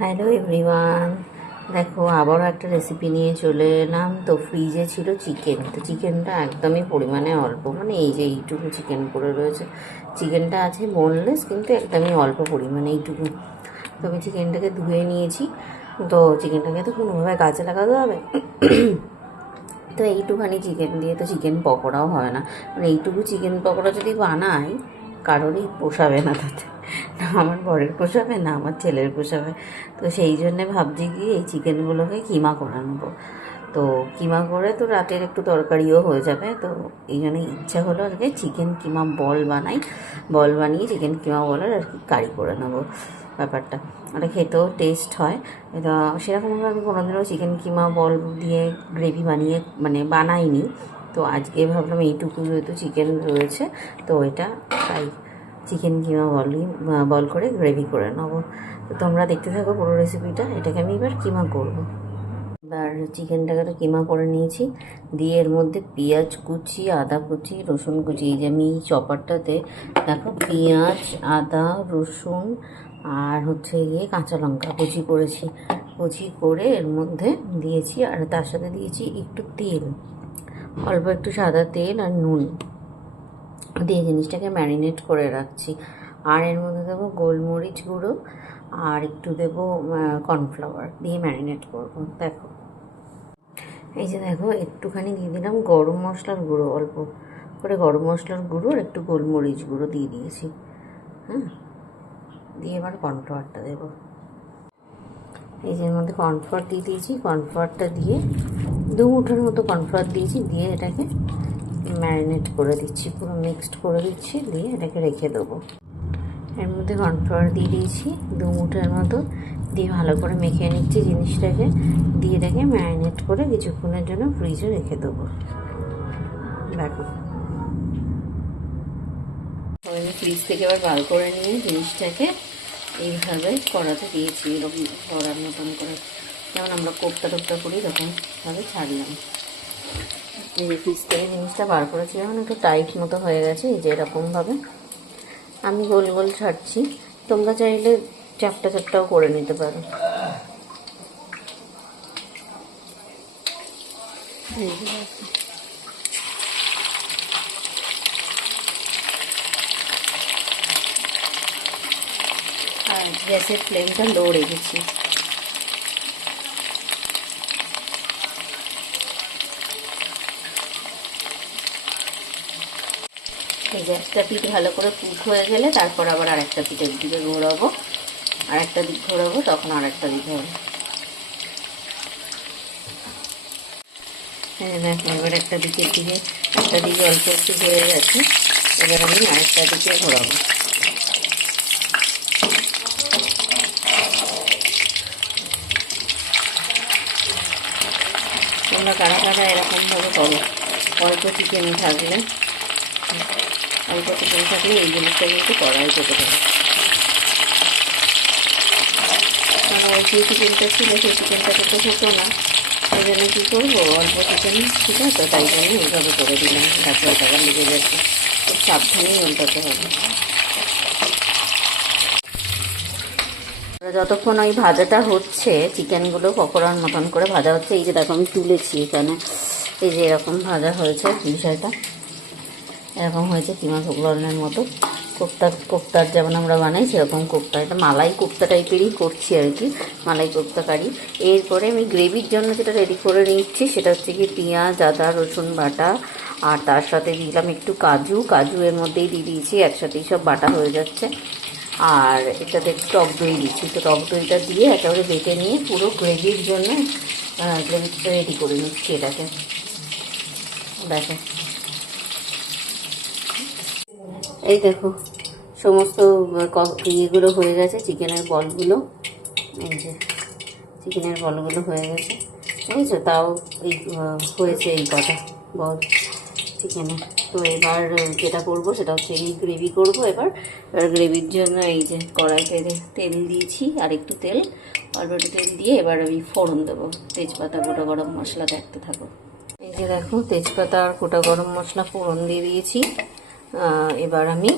Hello everyone, দেখো আবারও একটা রেসিপি নিয়ে চলে এলাম। তো ফ্রিজে ছিল চিকেন, তো চিকেনটা একদমই পরিমাণে অল্প, মানে এই যে এইটুকু চিকেন পড়ে রয়েছে। চিকেনটা আছে বোনলেস, কিন্তু একদমই অল্প পরিমাণে এইটুকু। তো আমি চিকেনটাকে ধুয়ে নিয়েছি। তো চিকেনটাকে তো কোনোভাবে কাজে লাগাতে হবে। তো এইটুখানি চিকেন দিয়ে তো চিকেন পকোড়াও হয় না, মানে এইটুকু চিকেন পকোড়া যদি বানাই কারোরই পোষাবে না, তাতে না আমার বরের পোষাবে না আমার ছেলের পোষাবে। তো সেই জন্যে ভাবছি কি এই চিকেনগুলোকে কিমা করে নেবো। তো কিমা করে তো রাতের একটু তরকারিও হয়ে যাবে। তো এই জন্য ইচ্ছা হলো আজকে চিকেন কিমা বল বানাই, বল বানিয়ে চিকেন কিমা বলের আর কি কারি করে নেবো ব্যাপারটা। ওটা খেতেও টেস্ট হয়। এটা সেরকমভাবে আমি কোনোদিনও চিকেন কিমা বল দিয়ে গ্রেভি বানিয়ে মানে বানাইনি। তো আজকে ভাবলাম এইটুকু যেহেতু চিকেন রয়েছে, তো এটা তাই চিকেন কিমা বল করে গ্রেভি করে নেবো। তো তোমরা দেখতে থাকো পুরো রেসিপিটা। এটাকে আমি এবার কিমা করবো। এবার চিকেনটাকে তো কিমা করে নিয়েছি, দিয়ে এর মধ্যে পেঁয়াজ কুচি, আদা কুচি, রসুন কুচি, এই যে আমি চপারটাতে দেখো পেঁয়াজ, আদা, রসুন আর হচ্ছে গিয়ে কাঁচা লঙ্কা কুচি করেছি। কুচি করে এর মধ্যে দিয়েছি, আর তার সাথে দিয়েছি একটু তেল, অল্প একটু সাদা তেল আর নুন দিয়ে জিনিসটাকে ম্যারিনেট করে রাখছি। আর এর মধ্যে দেবো গোলমরিচ গুঁড়ো আর একটু দেবো কর্নফ্লাওয়ার দিয়ে ম্যারিনেট করবো। দেখো এই যে দেখো একটুখানি দিয়ে দিলাম গরম মশলার গুঁড়ো, অল্প করে গরম মশলার গুঁড়ো আর একটু গোলমরিচ গুঁড়ো দিয়ে দিয়েছি। হ্যাঁ, দিয়ে এবার কর্নফ্লাওয়ারটা দেবো। এই যে এর মধ্যে কর্নফ্লাওয়ার দিয়ে দিয়েছি, কর্নফ্লাওয়ারটা দিয়ে 2 মুঠোর মতো কর্নফ্লাওয়ার দিয়েছি, দিয়ে এটাকে ম্যারিনেট করে দিচ্ছি, পুরো মিক্সড করে দিচ্ছি, দিয়ে এটাকে রেখে দেবো। এর মধ্যে কর্নফ্লাওয়ার দিয়ে দিয়েছি 2 মুঠোর মতো, দিয়ে ভালো করে মেখে নিচ্ছি জিনিসটাকে, দিয়ে এটাকে ম্যারিনেট করে কিছুক্ষণের জন্য ফ্রিজে রেখে দেবো। দেখো ফ্রিজ থেকে এবার বার করে নিয়ে জিনিসটাকে এইভাবে কড়াতে দিয়েছি, এরকম করার মতন করে, যেমন আমরা কোপ্তা টোপ্তা করি এরকমভাবে ছাড়লাম। এই যে ফ্রিজ থেকে জিনিসটা বার করেছি, যেমন একটু টাইট মতো হয়ে গেছে, এই যে এরকমভাবে আমি গোল গোল ছাড়ছি। তোমরা চাইলে চ্যাপটা চ্যাপটাও করে নিতে পারো। আর গ্যাসের ফ্লেমটা লো রেখেছি। এই যে একটা পিঠ ভালো করে কুক হয়ে গেলে তারপর আবার আরেকটা পিঠের দিকে ঘোরাবো, আরেকটা দিক ঘোরাবো, তখন আরেকটা দিক হবে। হ্যাঁ দেখো এবার একটা দিকে অল্প একটু হয়ে গেছে, এবার আমি আরেকটা দিকে ঘোরাবো। তোমরা কারা কারা এরকমভাবে করো? অল্প চিকেন থাকলে এই জিনিসটা কিন্তু করাই যেতে পারে। কারণ ওই যে চিকেনটা ছিল সেই চিকেনটাতে তো হতো না, সেই জন্য কী করবো, অল্প চিকেন ছিল তো তাই জন্য এইভাবে করে দিলাম, তারপরে টাকা লেগে যাচ্ছে, খুব সাবধানেই উল্টাতে হবে। যতক্ষণ ওই ভাজাটা হচ্ছে, চিকেনগুলো পকোড়ার মতন করে ভাজা হচ্ছে, এই যে দেখো আমি তুলেছি এখানে, এই যে এরকম ভাজা হয়েছে, বিষয়টা এরকম হয়েছে কিমা পকোড়ার মতো। কোপ্তার যেমন আমরা বানাই সেরকম কোপ্তা, এটা মালাই কোপ্তা টাইপেরই করছি আর কি, মালাই কোপ্তা কারি। এরপরে আমি গ্রেভির জন্য যেটা রেডি করে নিচ্ছি সেটা হচ্ছে কি পেঁয়াজ, আদা, রসুন বাটা, আর তার সাথে দিলাম একটু কাজু এর মধ্যেই দিয়ে দিয়েছি, একসাথেই সব বাটা হয়ে যাচ্ছে। আর এটাতে একটু টক দই দিচ্ছি, তো টক দইটা দিয়ে একেবারে বেটে নিয়ে পুরো গ্রেভির জন্য গ্রেভিটা রেডি করে নিচ্ছি এটাকে। দেখো এই দেখো সমস্ত ইয়েগুলো হয়ে গেছে, চিকেনের বলগুলো, এই যে চিকেনের বলগুলো হয়ে গেছে, বুঝেছো? তাও এই হয়েছে এই কটা বল চিকেনে। তো এবার যেটা করবো সেটা হচ্ছে এই গ্রেভি করবো। এবার গ্রেভির জন্য এই যে কড়াইতে তেল দিয়েছি, আর একটু তেল, অল্প একটু তেল দিয়ে এবার আমি ফোড়ন দেবো, তেজপাতা, গোটা গরম মশলা, দেখতে থাকো। এই যে দেখো তেজপাতা আর গোটা গরম মশলা ফোড়ন দিয়ে দিয়েছি। এবার আমি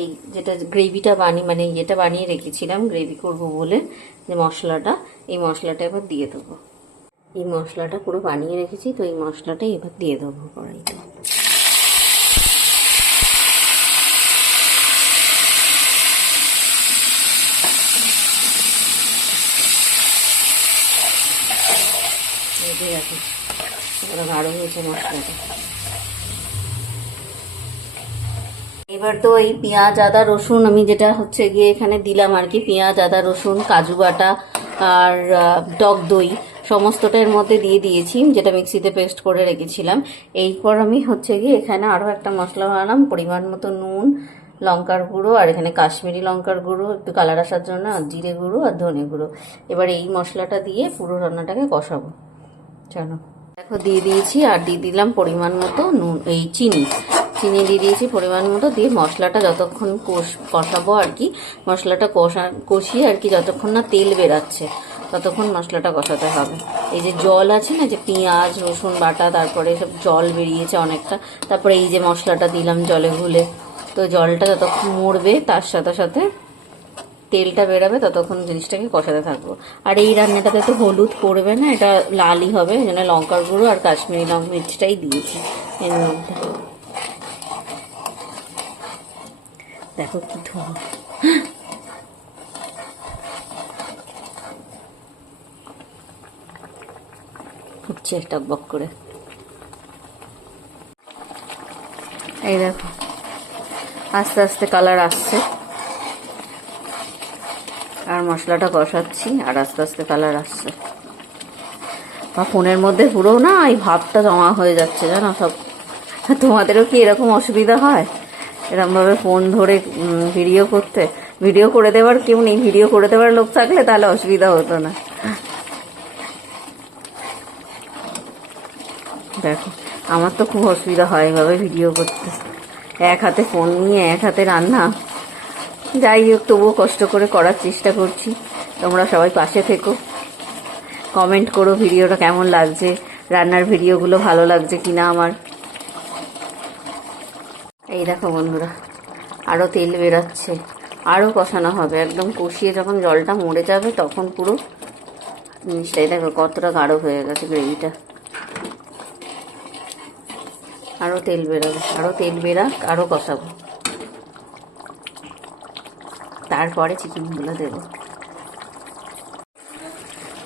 এই যেটা গ্রেভিটা মানে এটা বানিয়ে রেখেছিলাম গ্রেভি করব বলে, যে মশলাটা, এই মশলাটা এবার দিয়ে দেবো। এই মশলাটা পুরো বানিয়ে রেখেছি, তো এই মশলাটা এবার দিয়ে দেবো কড়াইতে। দেখো পুরো গাঢ় হয়েছে মশলাটা। এবার তো এই পেঁয়াজ আদা রসুন আমি যেটা হচ্ছে গিয়ে এখানে দিলাম আর কি, পেঁয়াজ আদা রসুন কাজু বাটা আর টক দই সমস্তটা এর মধ্যে দিয়ে দিয়েছি, যেটা মিক্সিতে পেস্ট করে রেখেছিলাম। এরপর আমি হচ্ছে গিয়ে এখানে আরও একটা মশলা বানালাম, পরিমাণ মতো নুন, লঙ্কার গুঁড়ো, আর এখানে কাশ্মীরি লঙ্কার গুঁড়ো একটু কালার আসার জন্য, আর জিরে গুঁড়ো আর ধনে গুঁড়ো। এবার এই মশলাটা দিয়ে পুরো রান্নাটাকে কষাবো। চলো দেখো দিয়ে দিয়েছি, আর দিয়ে দিলাম পরিমাণ মতো নুন, এই চিনি দিয়ে দিয়েছি পরিমাণ মতো। দিয়ে মশলাটা যতক্ষণ কষাবো আর কি, মশলাটা কষিয়ে আর কি, যতক্ষণ না তেল বেরাচ্ছে ততক্ষণ মশলাটা কষাতে হবে। এই যে জল আছে না, যে পেঁয়াজ রসুন বাটা, তারপরে সব জল বেরিয়েছে অনেকটা, তারপরে এই যে মশলাটা দিলাম জলে গুলে, তো জলটা যতক্ষণ মরবে তার সাথে সাথে তেলটা বেরাবে, ততক্ষণ জিনিসটাকে কষাতে থাকবো। আর এই রান্নাটাতে তো হলুদ পড়বে না, এটা লালই হবে, এই জন্য লঙ্কার গুঁড়ো আর কাশ্মীরি লঙ্কা মির্চটাই দিয়েছি এর মধ্যে। দেখো কি ধোয়া, ফুটছে টকবক করে। এই দেখো আস্তে আস্তে কালার আসছে, আর মশলাটা কষাচ্ছি আর আস্তে আস্তে কালার আসছে। বা ফোনের মধ্যে পুরো না এই ভাবটা জমা হয়ে যাচ্ছে জানো সব। তোমাদেরও কি এরকম অসুবিধা হয় এরকমভাবে ফোন ধরে ভিডিও করে দেওয়ার কেউ নেই, ভিডিও করে দেওয়ার লোক থাকলে তাহলে অসুবিধা হতো না। দেখো আমার তো খুব অসুবিধা হয় এইভাবে ভিডিও করতে, এক হাতে ফোন নিয়ে এক হাতে রান্না। যাই হোক তবুও কষ্ট করে করার চেষ্টা করছি। তোমরা সবাই পাশে থেকো, কমেন্ট করো ভিডিওটা কেমন লাগছে, রান্নার ভিডিওগুলো ভালো লাগছে কিনা আমার। এই দেখো বন্ধুরা আরও তেল বেরোচ্ছে, আরও কষানো হবে, একদম কষিয়ে যখন জলটা মরে যাবে তখন পুরো জিনিসটাই দেখো কতটা গাঢ় হয়ে গেছে গ্রেভিটা। আরও তেল বেরোবে, আরও তেল বেরাক, আরও কষাবো, তারপরে চিকেনগুলো দেবো।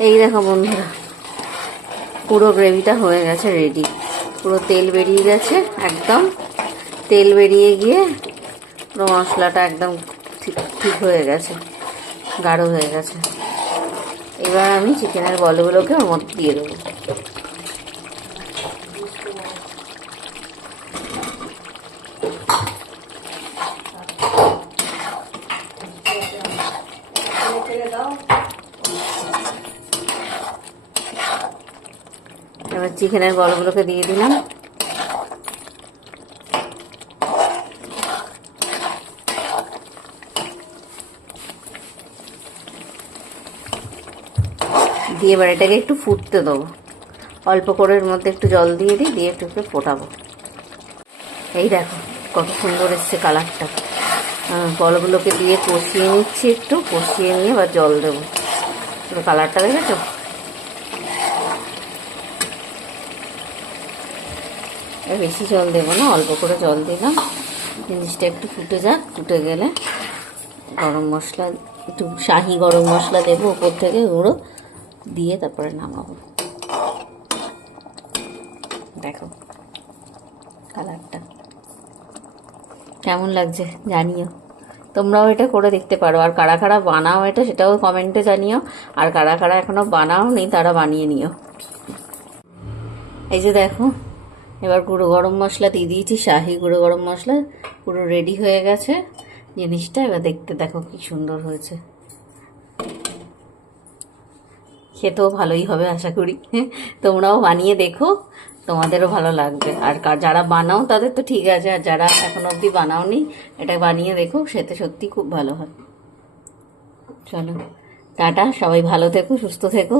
এই দেখো বন্ধুরা পুরো গ্রেভিটা হয়ে গেছে রেডি, পুরো তেল বেরিয়ে গেছে, একদম তেল বেরিয়ে গিয়ে পুরো মশলাটা একদম ঠিক হয়ে গেছে, গাঢ় হয়ে গেছে। এবার আমি চিকেনের বলগুলোকে ওর মধ্যে দিয়ে দেবো। এবার চিকেনের বলগুলোকে দিয়ে দিলাম, দিয়ে এবার এটাকে একটু ফুটতে দেবো, অল্প করে এর মধ্যে একটু জল দিয়ে দিয়ে একটু ফোটাবো। এই দেখো কত সুন্দর এসছে কালারটা। বলগুলোকে দিয়ে কষিয়ে নিচ্ছি, একটু কষিয়ে নিয়ে এবার জল দেবো। পুরো কালারটা দেখেছো, বেশি জল দেবো না, অল্প করে জল দিলাম। জিনিসটা একটু ফুটে যাক, ফুটে গেলে গরম মশলা, একটু শাহি গরম মশলা দেবো উপর থেকে গুঁড়ো দিয়ে, তারপরে নামাবো। দেখো কালারটা কেমন লাগছে জানিও, তোমরাও এটা করে দেখতে পারো। আর কারা কারা বানাও এটা সেটাও কমেন্টে জানিও, আর কারা কারা এখনো বানাও নি তারা বানিয়ে নিও। এই যে দেখো এবার গুঁড়ো গরম মশলা দিয়ে দিয়েছি, শাহি গুঁড়ো গরম মশলা, পুরো রেডি হয়ে গেছে জিনিসটা। এবার দেখতে দেখো কি সুন্দর হয়েছে, খেতেও ভালোই হবে আশা করি। তোমরাও বানিয়ে দেখো, তোমাদেরও ভালো লাগবে। আর যারা বানাও তাদের তো ঠিক আছে, আর যারা এখন অবধি বানাওনি এটা বানিয়ে দেখো, সেটা সত্যি খুব ভালো হয়। চলো টাটা, সবাই ভালো থেকো, সুস্থ থেকো।